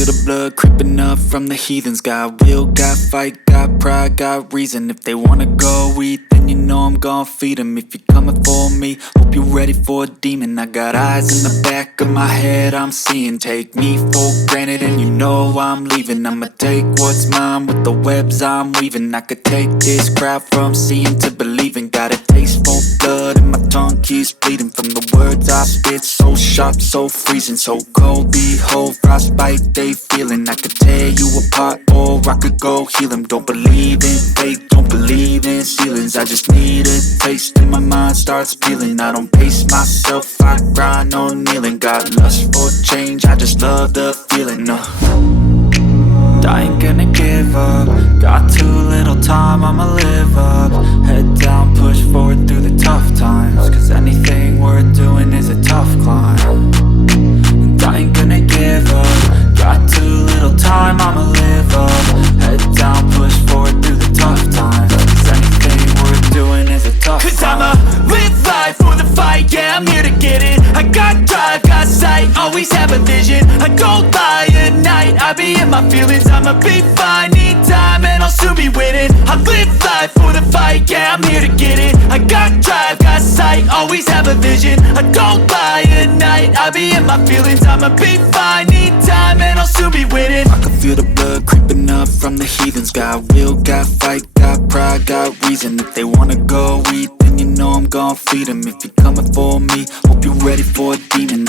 feel the blood creeping up from the heathens. Got will, got fight, got pride, got reason. If they wanna go eat, then you know I'm gon' feed them. If you're coming for me, hope you're ready for a demon. I got eyes in the back of my head, I'm seeing. Take me for granted and you know I'm leaving. I'ma take what's mine with the webs I'm weaving. I could take this crowd from seeing to believing. Got a taste for blood and my tongue keeps bleeding from the words I spit. So sharp, so freezing, so cold. Behold, frostbite they feeling. I could tear you apart or I could go heal them. Don't believe in fate, don't believe in ceilings. I just need a taste and my mind starts peeling. I don't pace myself, I grind on kneeling. Got lust for change, I just love the feeling. I ain't gonna give up. Got too little time, I'ma live up. Head down, push forward through the tough times. Cause anything worth doing is a tough climb. And I ain't gonna give up. Got too little time, I'ma live up. Head down, push forward through the tough times. Cause anything worth doing is a tough climb. Cause I'ma live life for the fight, yeah, I'm here to get it. I got drive, got sight, always have a vision. I don't lie at night, I be in my feelings. I'ma be fine, need time and I'll soon be winning. I live life for the fight, yeah, I'm here to get it. I got drive, got sight, always have a vision. I don't lie at night, I be in my feelings. I'ma be fine, need time and I'll soon be winning. I can feel the blood creeping up from the heathens. Got will, got fight, got pride, got reason. If they wanna go eat, then you know I'm gon' feed them. If you're coming for me, hope you're ready for a demon.